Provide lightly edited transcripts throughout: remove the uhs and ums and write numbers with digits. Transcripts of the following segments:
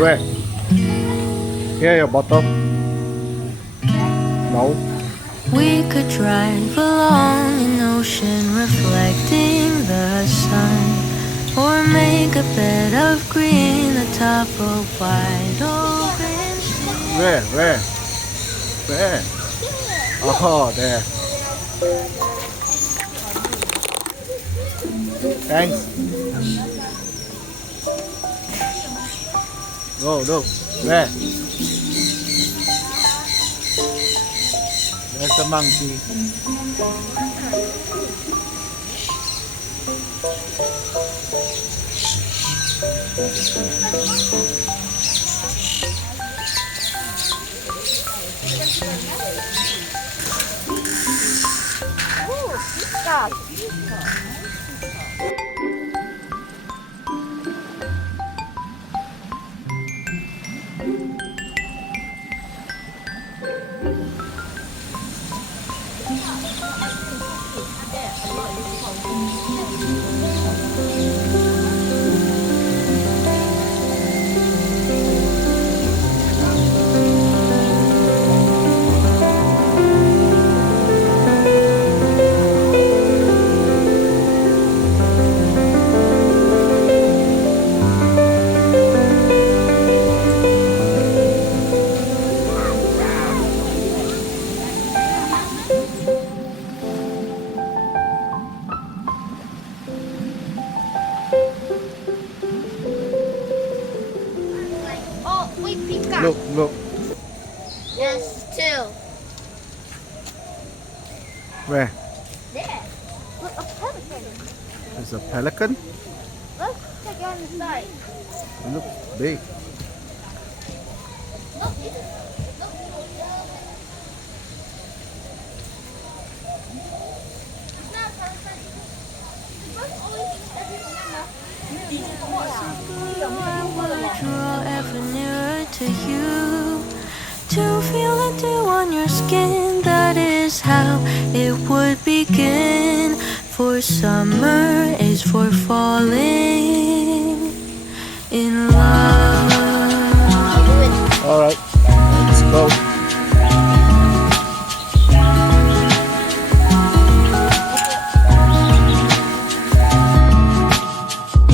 Where? Here, your bottle. No. We could drive along an ocean reflecting the sun, or make a bed of green atop a wide open sea. Where? Where? Oh, there. Thanks. Go, look. Where? There's the monkey. Oh, wait, peacock. Look. Yes, two. Where? There. Look, a pelican. There's a pelican. Look, check it on the side. It looks big. Look, look. It's not a pelican. The bird always eats everything. Draw ever nearer to you, to feel the dew on your skin. That is how it would begin. For summer is for falling in love. Alright, let's go.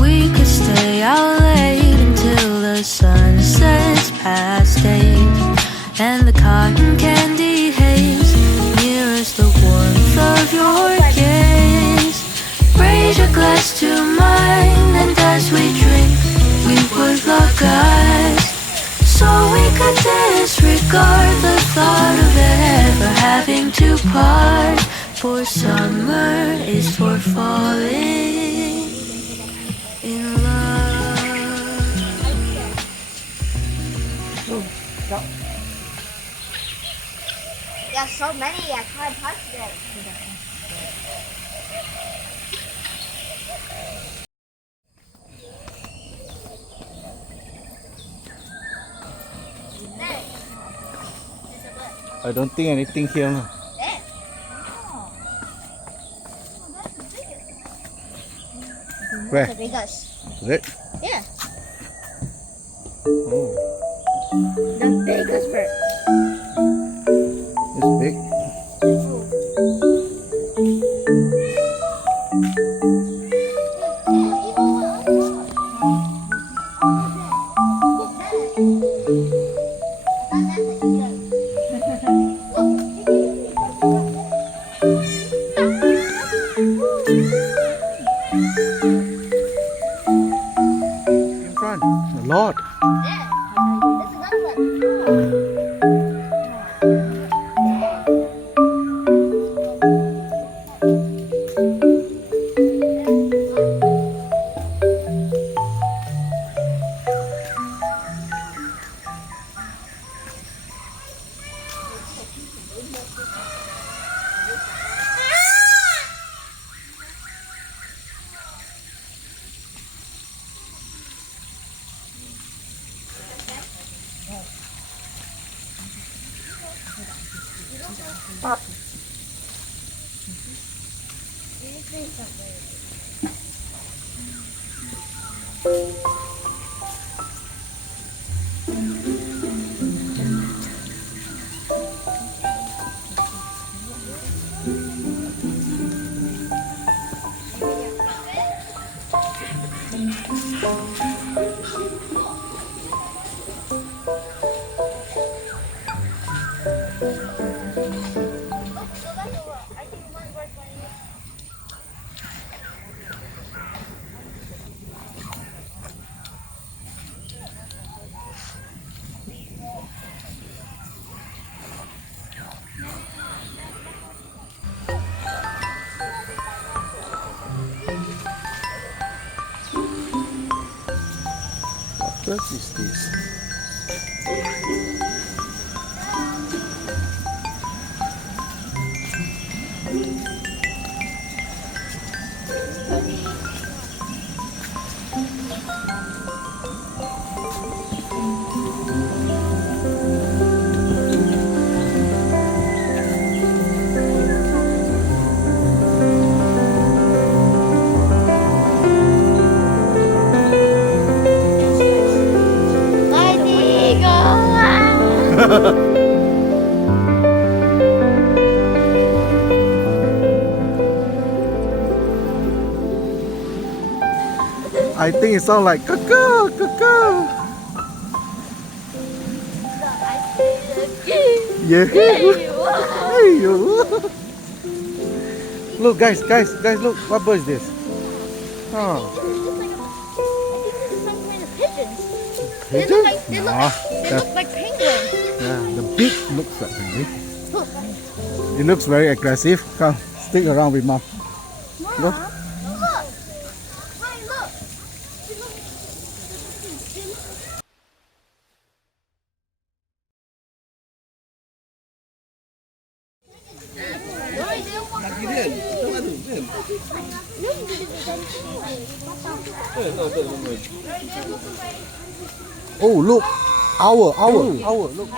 We could stay out late until the sun sets past 8, and the cotton candy haze mirrors the warmth of your gaze. Raise your glass to mine, and as we drink, we would lock eyes, so we could disregard the thought of ever having to part. For summer is for falling in love. There's so many, I can't touch them. I don't think anything here. No. There. Where? The biggest. Is it? Yeah. Oh, The biggest bird. it's big. In front, a lot. Yeah. There's another one. What is this? I think it sounds like caca, caca. Yeah. Hey, you. Look, guys, look. What bird is this? Oh, They pigeon? look like penguins. Yeah, the beak looks like penguin. It looks very aggressive. Come, stick around with mom. Mom, Look. look. Hey, look. Oh, look. Owl, look.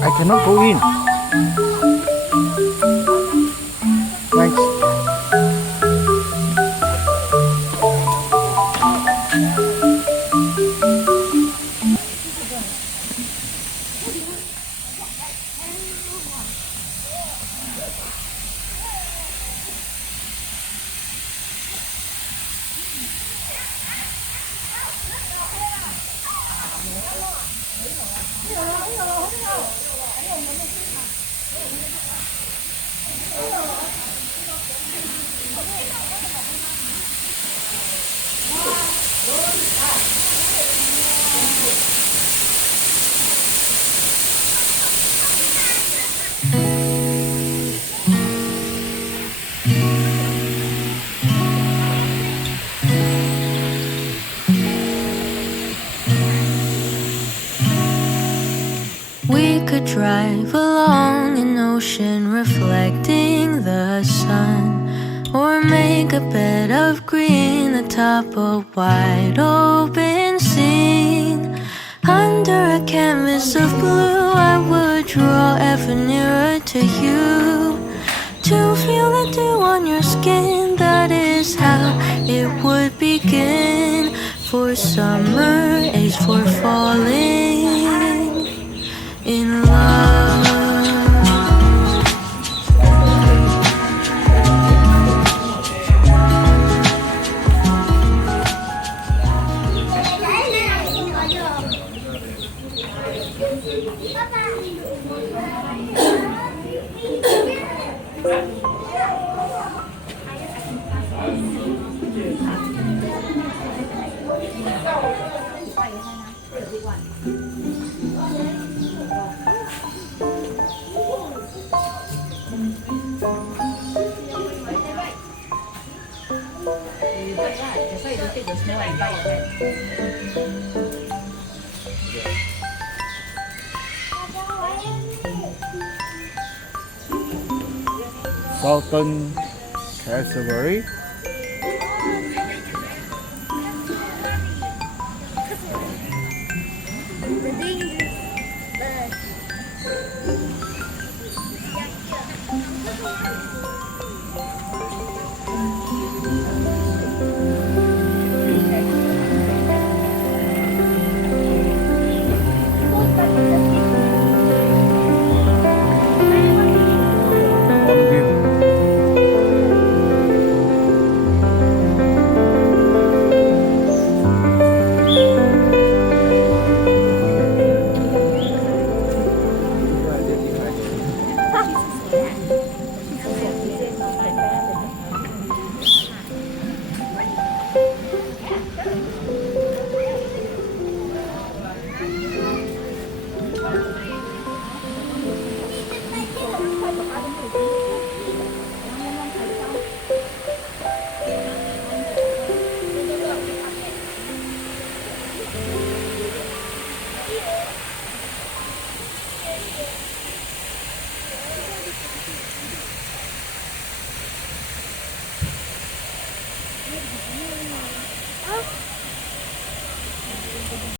I cannot go in. Thanks. We could drive along an ocean reflecting the sun, or make a bed of green atop a wide open scene. Under a canvas of blue, I would draw ever nearer to you, to feel the dew on your skin. That is how it would begin. For summer, age for falling in love. That's why you don't take the snow and buy it. Southern Cassowary. The dangerous bird. Hornbill.